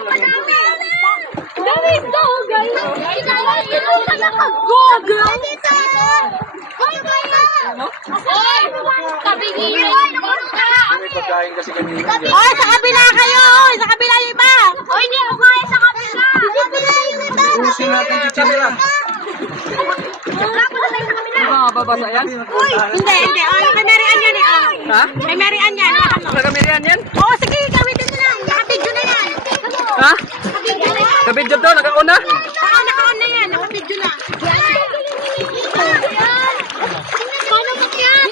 Dami ito, guys. Ito ka nakag-google. Hoy, kabigil. Oy, sa kabila kayo! Oy, sa kabila yung iba! Hoy, hindi ako kaya sa kabila. Pusin natin si Chabela. Wala ko na tayo sa kabila. Babasa yan? Uy, hindi. Oy, kay Mary Ann yan eh. Ha? Kay Mary Ann yan. Nakamirian yan? Oo, sige, gawitin mo lang. Nakapidyo na yan. Ha? Nakapidyo na yan. Kabidyo to, nakauna? Oo, naka-on na yan. Nakapidyo na. Paano mo yan?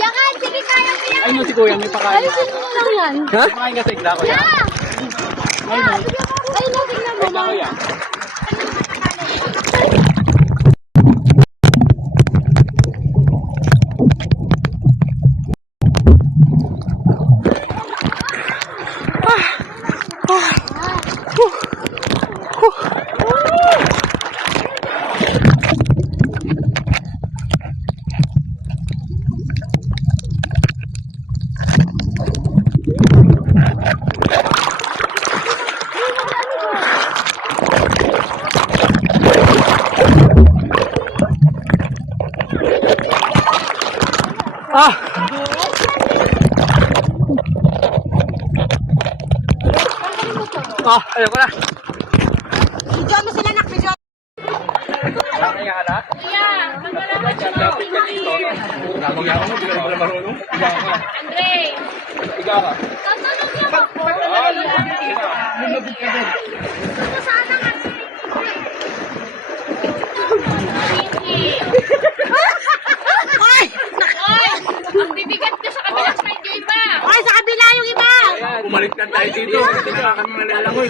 Yakan, sige kaya ko yan. Ay mo si Kuya, may pakain. Ayusin mo lang yan. Ha? Pakain ka sa igla ko yan. Ay, tingnan mo. Igla ko yan. Ah! Ah, ayoko na. Bidyo mo sila, nak. Bidyo. Kaya ka na? Lamang-lamang mo, hindi ka na marunong. Andre. Ikaw ka. Kasunod niya ako. Saan ang Oy! Oy! Ang bibigat ko sa kabilang side yung iba. Oy, sa kabila yung iba! Bumalik na tayo dito. Kasi na kami malalangoy.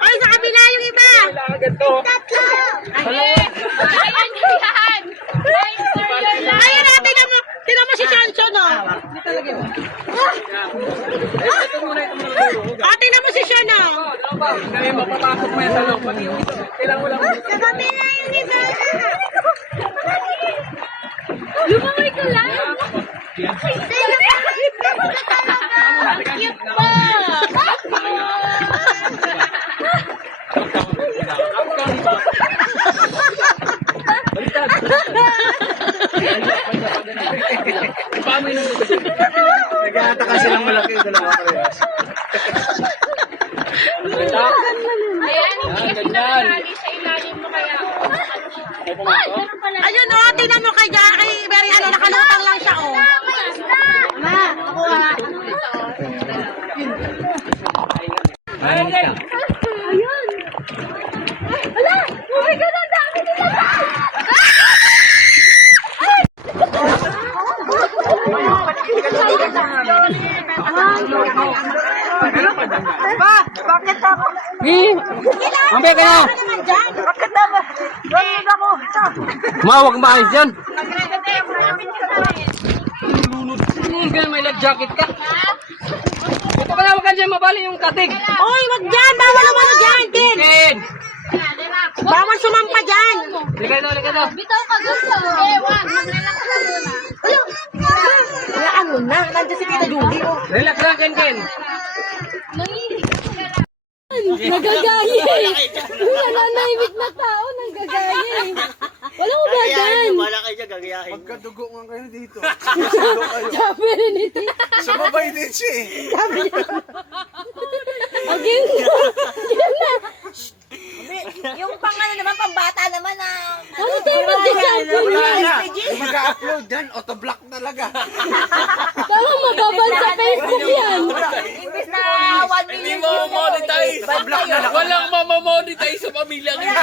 Oy, sa kabila yung iba! Kailangan ganito. Ayan yan. Thanks for your life. Ayun na, tingnan mo si Chancho, no? Ito muna, ito muna. Ah, tingnan mo si Sean, no? Kaya mapapasok mo yan sa loob. Kailangan mo lang. Sa kabila yung iba! Lumangoy ka lang. Cute pa. Paano yun ang gusto? Nag-aataka silang malaki. Dalawa parehas. Ayan, hindi kasi nakatali sa ilalim mo kaya. Ay, ganun pala. Ayun, oh, tingnan mo kay Mary, ano, nakalutang lang siya, oh. Ma, ako nga. Ayan. Ala! Oh my God, ang dami nila! Ba, bakit ako? Mamaya ka na. Bakit ako? Bakit ako? Mawag maayos yan. May life jacket ka. Ito ka na, wag ka dyan mabali yung katig. Oy, wag dyan! Bawal naman dyan, Ken! Ken! Bawal sumampa dyan! Ligay na. Bitaw ka gusto. Ewan, mag-relax ka muna. Wala, ano na? Nandiyan si Tita Judy, oh. Relax lang, Ken. Nagagaya eh. Yung nananahimik na tao, nagagaya eh. Walang ubagan. Wala kayo dyan, gagayahin. Magkadugo nga kayo dito. Sabi rin ito. Sumabay din siya eh. Again na. Yung pangano naman, pambata naman, ah. Ano tayo mag-sample niya? Mag-upload yan, autoblock talaga. Tama mababal sa Facebook yan. Imbes na 1 Hindi mo monetize. Walang mamamonetize sa pamilya nito.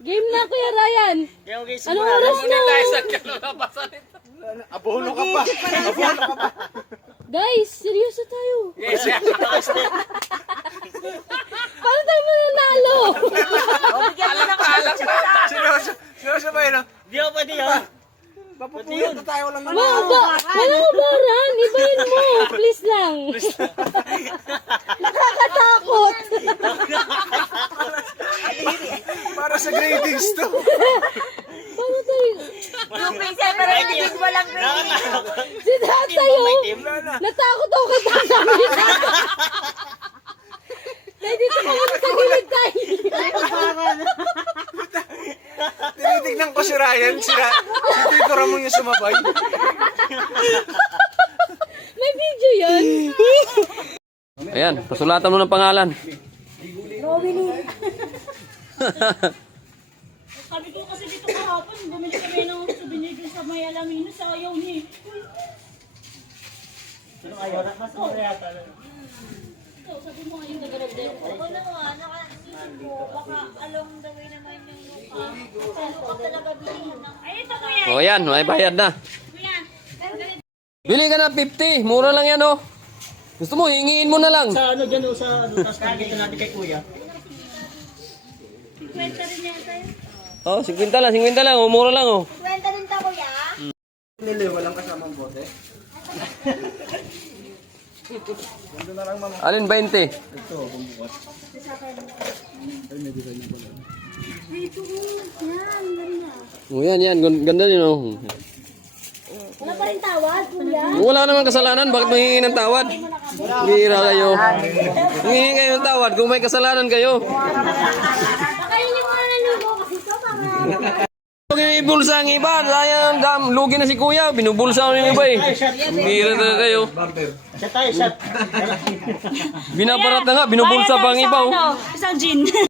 Game na, Kuya Ryan. Yung guys, Anong oras na? Monetize ang kalulabasan nito. Abono ka pa. Guys, seryoso tayo. Yes, Paano tayo mananalo? Alak-alak pa. Seryoso ba yun? Di ako pwede yun. Papupuyat na tayo lang naman. Walang ubaran. Ibahin mo. Please lang. Nakakatakot. Para sa gradings to. Paano tayo? Yung pinsel, pero yung walang green. Si tatay oh. Natakot ako kasama. Dahil dito ka kami sa gilid tayo. Tinitignan ko si Ryan, si Tito Ramon yung sumabay. May video yan. Ayan, pasulatan mo ng pangalan. Sabi ko kasi dito kahapon, bumili kami ng souvenir dun sa may Alamino, sa ayaw niya. Sino ayaw na? Mas mura yata. Ito, sabi mo ngayon nag-review. Ako na nga, nakaisip ko, baka along the way naman yung luka. Pero ka talaga bilhin ng... Ay, ito kuya! O yan, may bayad na. Kuya! Bili ka na 50, mura lang yan oh. Gusto mo, hingiin mo na lang. Sa ano dyan o sa ano, tapos dito natin kay kuya. 50 rin yan tayo. Oh, 50 lang, oh, mura lang oh. 50 rin ta kuya? Nili, walang kasamang bote. Alin 20? Dito ko. Yan, ganda. Oh, yan, ganda din oh. Wala pa rin tawad, kuya? Wala naman kasalanan, bakit manghingi ng tawad? Hihira kayo. Hingin kayo ng tawad kung may kasalanan kayo. Baka yun yung mga nalubo kasi ito para... Huwag yung ibulsa ang iba, sayang, lugi na si kuya, binubulsa ko yung iba eh. Hihira talaga kayo. Shot tayo, shot. Binabarat na nga, binubulsa pa ang iba oh. Isang gin. Ito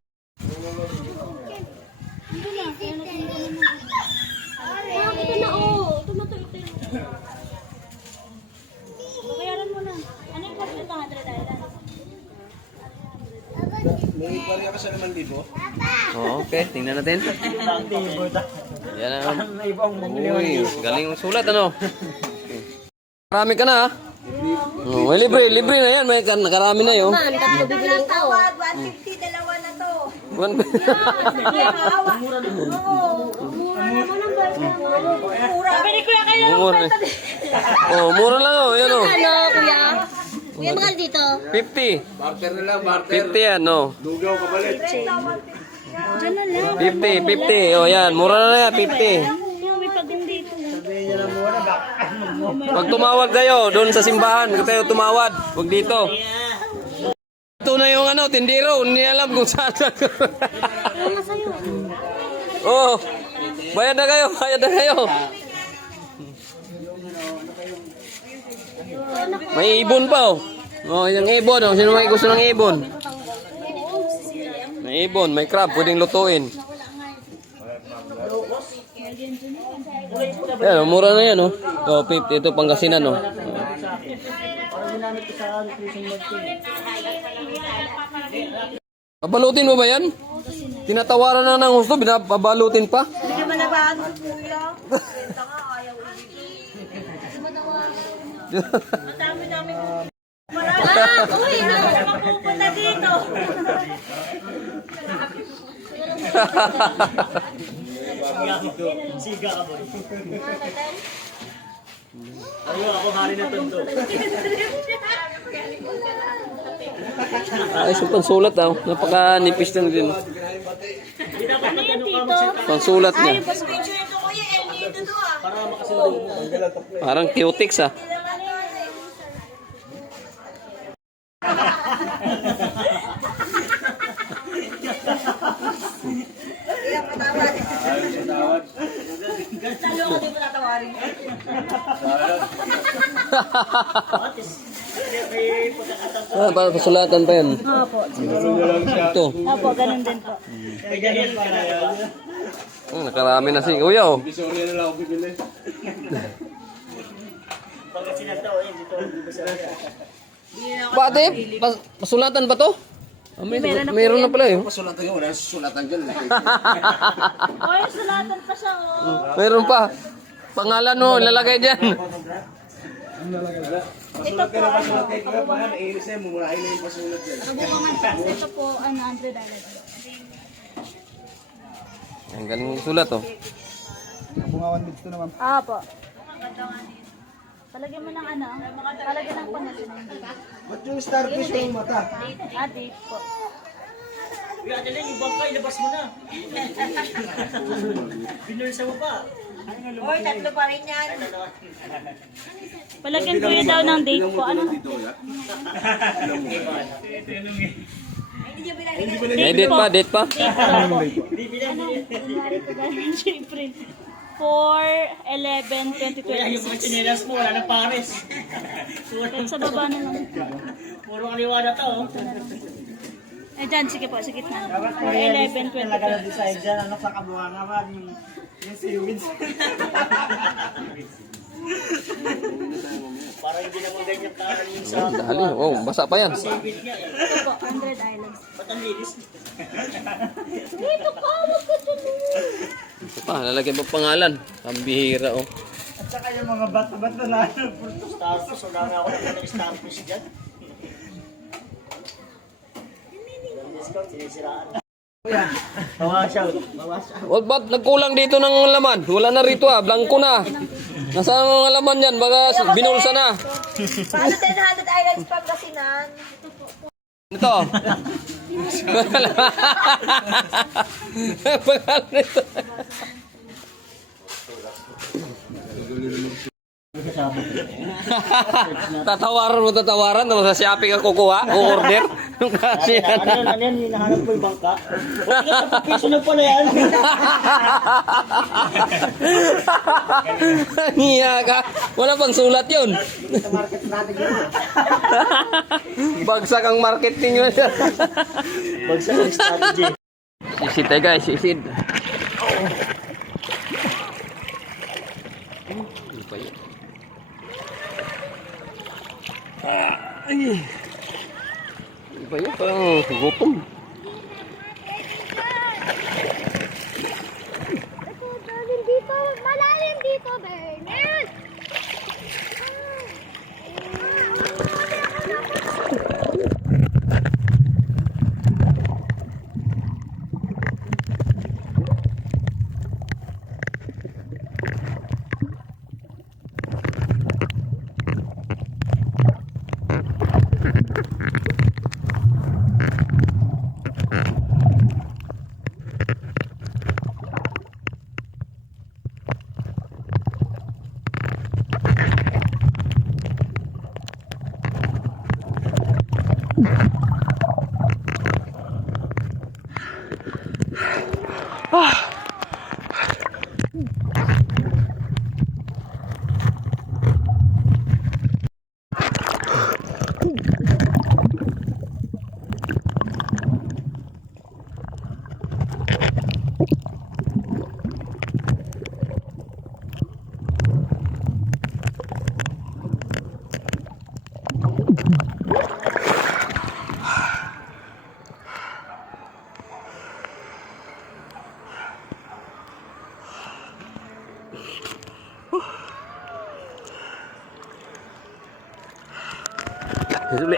na oh. Ito na to. Bayaran mo na. Ano yung pwede ito? 100 May pariya ka sa naman dito. Oh, okay, tingnan natin. Yan ang... Uy, galing ang sulat ano. Marami ka na ha. Oh, may libre na yan, may nakarami na yun. Walang tawad. 150, dalawa na to. Sabi ni Kuya, kailangan mo Mura. Oh, mura lang oh, yan oh. Ano, kuya? Kuya, mahal dito. 50. Barter na lang, barter. 50 yan, no. Lugaw ka balit. Diyan na lang. 50. Oh, yan, mura na yan, 50. May pagin dito. Pag tumawad kayo, doon sa simbahan, kung tayo tumawad, huwag dito. Ito na yung ano, tindiro, hindi alam kung saan. Oh, bayad na kayo. May ibon pa oh. Oh, yung ibon oh. Sino may gusto ng ibon? May ibon, may crab, pwedeng lutuin. Yan, mura na yan oh. Oh, 50, ito Pangasinan oh. Pabalutin mo ba yan? Tinatawaran na ng gusto, binabalutin pa? Hindi naman nabago, Kuya. Benta ka, ayaw Ang dami-dami ko. Uy, mapupunta dito. Siga ka boy. Ayaw ako hari na tondo. Ay, so pansulat daw. Napaka-nipis lang din. Ano yan, Tito? Pansulat niya. Ay, pas picture ito, Kuya. El Nido to ah. Parang cutix ah. Talo ako, di mo tatawarin. Para pasulatan pa yan. Opo. Ito. Opo, ganun din po. Ganyan pa na yun. Nakarami na si Kuya oh. Sorry na lang ako bibili. Pagkat sinagtaw eh, dito. Pati, pasulatan ba to? Ah, meron na pala yun. Pasulatan ka, wala susulatan dyan. Oy, sulatan pa siya oh. Meron pa. Pangalan mo, lalagay dyan. Ito po, ano? Baka naiinis na yung mumurahin na yung pasulat dyan. Ito po, ano, 100 dollars. Ang galing yung sulat oh. Opo. Palagyan mo ng ano? Palagyan ng Pangasinan. Ba't yung starfish yung mata? Date po. Kuya, dali yung bangkay, labas mo na. Binulsa mo pa. Hoy, tatlo pa rin yan. Palagyan ko yun daw ng date ko. Ano? Hindi niya binalikan. May date pa, date pa. Date ko daw po. January to April. 4/11/2026. Kuya, yung mga chinelas mo, wala na pares. Kahit sa baba na lang. Puro kaliwa na to. oh. Eh, dyan, sige po, sa gitna. Talaga na 4/11/2026. design dyan, ano sa kabuhan naman, yung seaweeds. Para hindi naman ganyan ka yung sa Dali, oh, basa pa yan. seaweed niya. Ito po, 100 Islands. Ba't ang linis? Dito ka, wag ka dyan. Ito pa, lalagyan mo pangalan. Ang bihira, oh. At saka yung mga bat-bat na starfish, wala nga ako ng starfish dyan. Discount, sinisiraan. Kuya, bawas out. Bawas out. Well, ba't nagkulang dito ng laman? Wala na rito ah, blanco na. Nasaan ang laman yan? Baka binulsa na. Paano 1000 Islands Pangasinan? Ito. Pangalan nito. tatawaran tapos sa Shopee ka kukuha, o-order. Kasi yan. Ano yan, hinahanap ko yung bangka. Huwag ka sa piso na pala yan. Hiya ka. Wala pang sulat yun. Market natin yun. Bagsak ang marketing yun. Bagsak ang strategy. Sisid tayo guys, sisid. Ano pa yun? Ay. Ano ba yun? Parang gutom. Malalim dito, Bernard! Suli.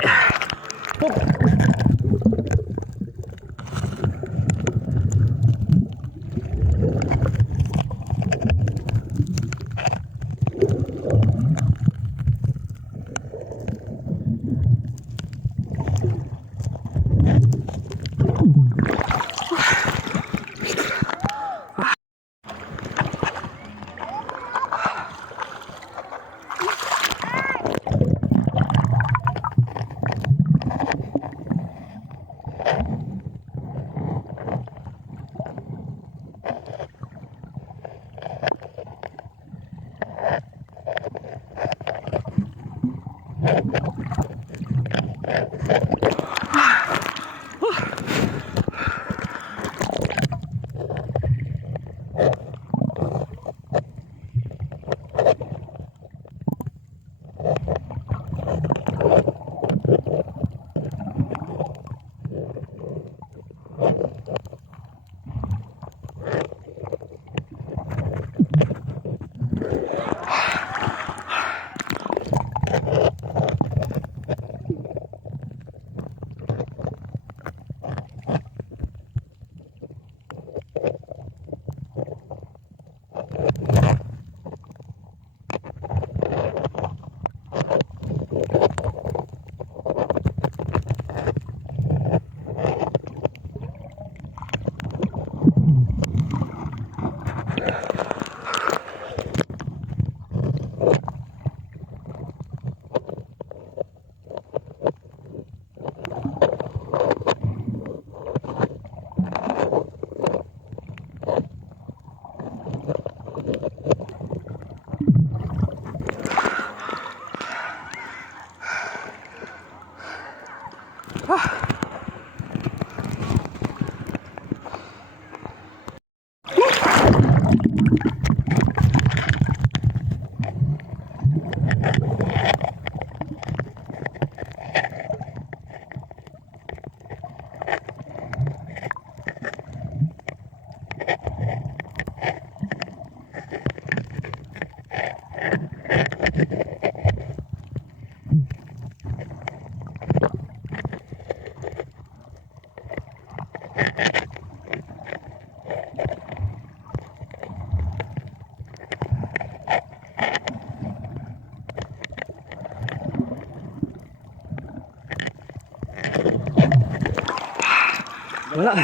Wala.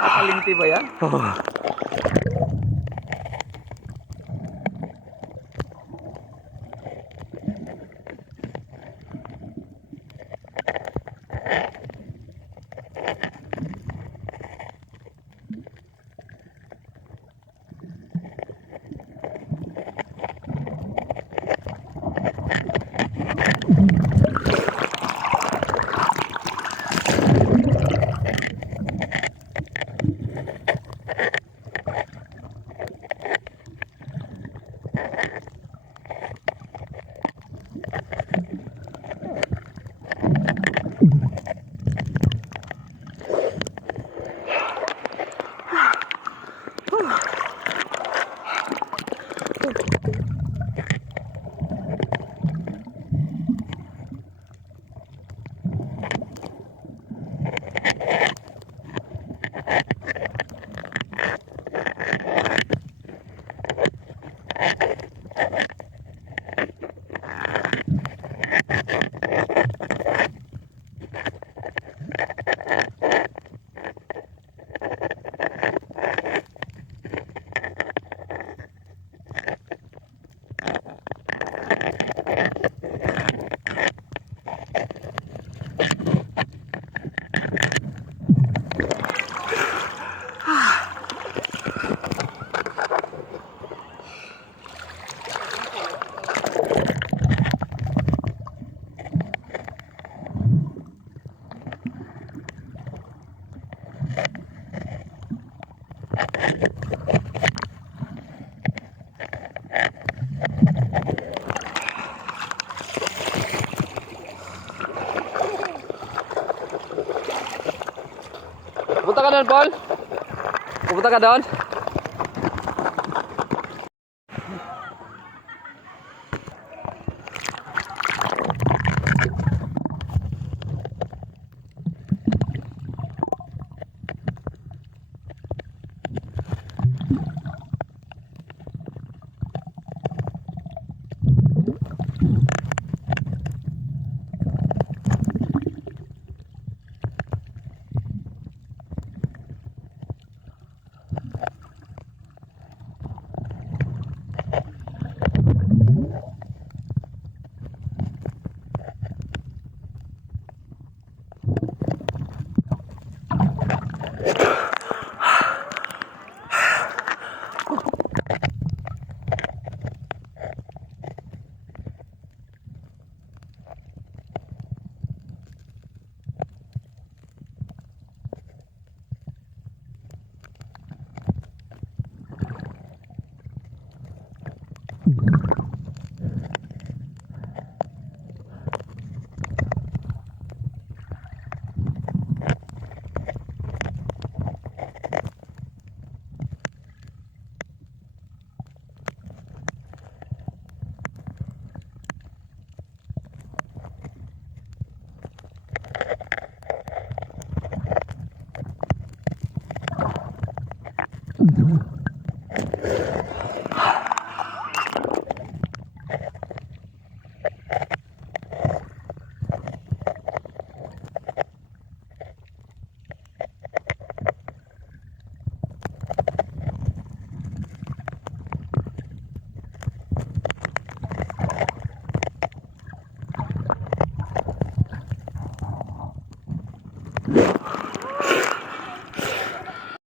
Nakalinti ba yan? Oh. Pupunta ka doon, Paul? Pupunta ka doon? Mm-hmm.